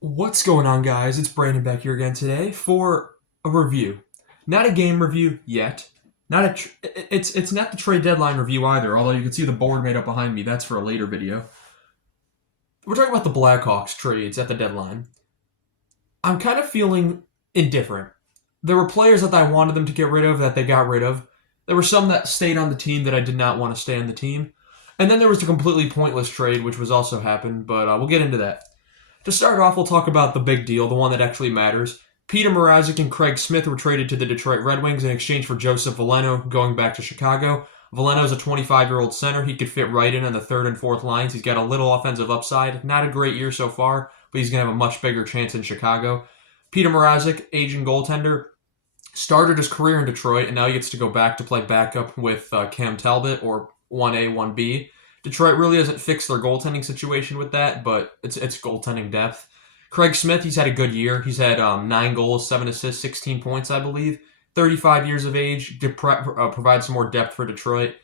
What's going on, guys? It's Brandon back here again today for a review. Not a game review yet. Not a it's not the trade deadline review either. Although you can see the board made up behind me. That's for a later video. We're talking about the Blackhawks trades at the deadline. I'm kind of feeling indifferent. There were players that I wanted them to get rid of that they got rid of. There were some that stayed on the team that I did not want to stay on the team. And then there was a completely pointless trade, which was also happened, but we'll get into that. To start off, we'll talk about the big deal, the one that actually matters. Peter Mrazek and Craig Smith were traded to the Detroit Red Wings in exchange for Joseph Veleno going back to Chicago. Veleno is a 25-year-old center. He could fit right in on the third and fourth lines. He's got a little offensive upside. Not a great year so far, but he's going to have a much bigger chance in Chicago. Peter Mrazek, aging goaltender, started his career in Detroit, and now he gets to go back to play backup with Cam Talbot, or 1A, 1B. Detroit really hasn't fixed their goaltending situation with that, but it's goaltending depth. Craig Smith, he's had a good year. He's had 9 goals, 7 assists, 16 points, I believe. 35 years of age, provides some more depth for Detroit.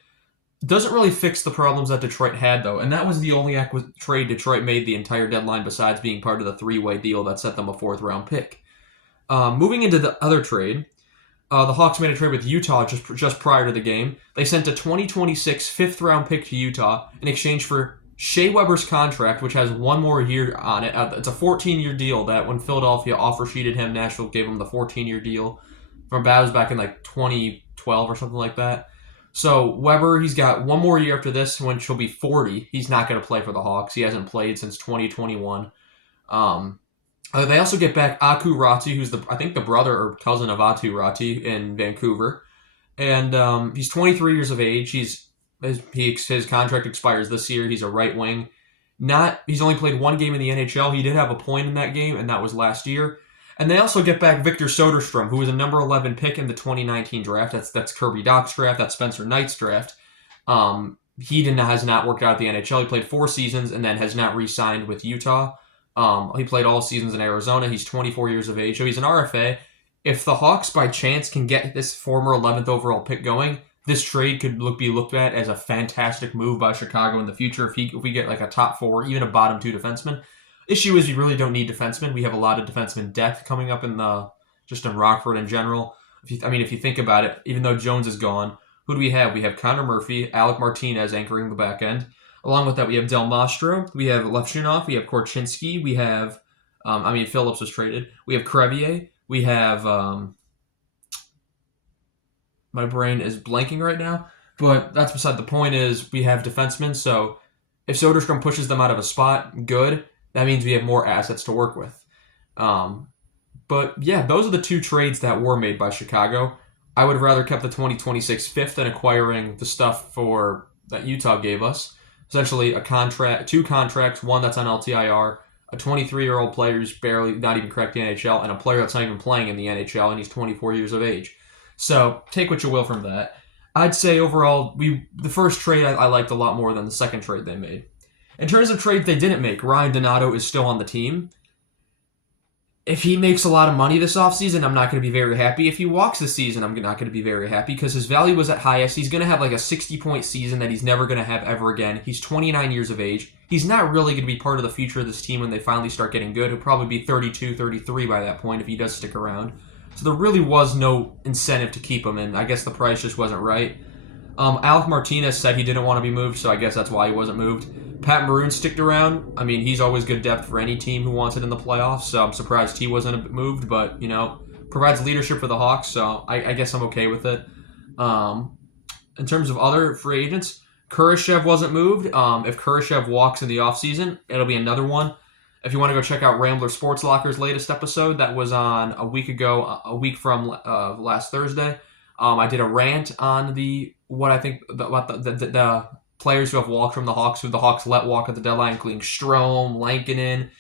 Doesn't really fix the problems that Detroit had, though, and that was the only trade Detroit made the entire deadline besides being part of the three-way deal that set them a fourth-round pick. Moving into the other trade, the Hawks made a trade with Utah just prior to the game. They sent a 2026 fifth-round pick to Utah in exchange for Shea Weber's contract, which has one more year on it. It's a 14-year deal that when Philadelphia offer sheeted him, Nashville gave him the 14-year deal from Babs back in like 2012 or something like that. So Weber, he's got one more year after this when she'll be 40. He's not going to play for the Hawks. He hasn't played since 2021. They also get back Aku Rati, who's I think the brother or cousin of Atu Rati in Vancouver, and he's 23 years of age. His contract expires this year. He's a right wing. He's only played one game in the NHL. He did have a point in that game, and that was last year. And they also get back Victor Soderstrom, who was a number 11 pick in the 2019 draft. That's Kirby Dach's draft. That's Spencer Knight's draft. Has not worked out at the NHL. He played 4 seasons and then has not re-signed with Utah. He played all seasons in Arizona. He's 24 years of age, so he's an RFA. If the Hawks, by chance, can get this former 11th overall pick going, this trade could be looked at as a fantastic move by Chicago in the future if we get like a top 4, even a bottom 2 defenseman. Issue is we really don't need defensemen. We have a lot of defenseman depth coming up in Rockford in general. If you think about it, even though Jones is gone, who do we have? We have Connor Murphy, Alec Martinez anchoring the back end. Along with that, we have Del Mastro, we have Levshunov, we have Korchinski, we have, Phillips was traded. We have Crevier, we have, my brain is blanking right now, but that's beside the point. Is we have defensemen, so if Soderstrom pushes them out of a spot, good. That means we have more assets to work with. But yeah, those are the 2 trades that were made by Chicago. I would have rather kept the 2026 fifth than acquiring the stuff that Utah gave us. Essentially, 2 contracts, one that's on LTIR, a 23-year-old player who's barely not even cracked the NHL, and a player that's not even playing in the NHL, and he's 24 years of age. So take what you will from that. I'd say overall, the first trade I liked a lot more than the second trade they made. In terms of trades they didn't make, Ryan Donato is still on the team. If he makes a lot of money this offseason, I'm not going to be very happy. If he walks this season, I'm not going to be very happy because his value was at highest. He's going to have like a 60-point season that he's never going to have ever again. He's 29 years of age. He's not really going to be part of the future of this team when they finally start getting good. He'll probably be 32, 33 by that point if he does stick around. So there really was no incentive to keep him, and I guess the price just wasn't right. Alec Martinez said he didn't want to be moved, so I guess that's why he wasn't moved. Pat Maroon sticked around. He's always good depth for any team who wants it in the playoffs, so I'm surprised he wasn't moved, but, provides leadership for the Hawks, so I guess I'm okay with it. In terms of other free agents, Kurashev wasn't moved. If Kurashev walks in the offseason, it'll be another one. If you want to go check out Rambler Sports Locker's latest episode, that was on a week from last Thursday. I did a rant on the players who have walked from the Hawks, who the Hawks let walk at the deadline, including Strome, Lankinen,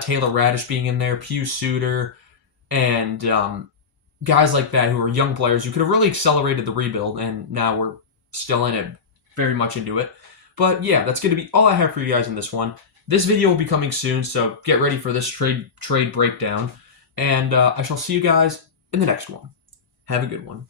Taylor Radish being in there, Pius Suter, and guys like that who are young players who could have really accelerated the rebuild, and now we're still in it, very much into it. But yeah, that's going to be all I have for you guys in this one. This video will be coming soon, so get ready for this trade breakdown, and I shall see you guys in the next one. Have a good one.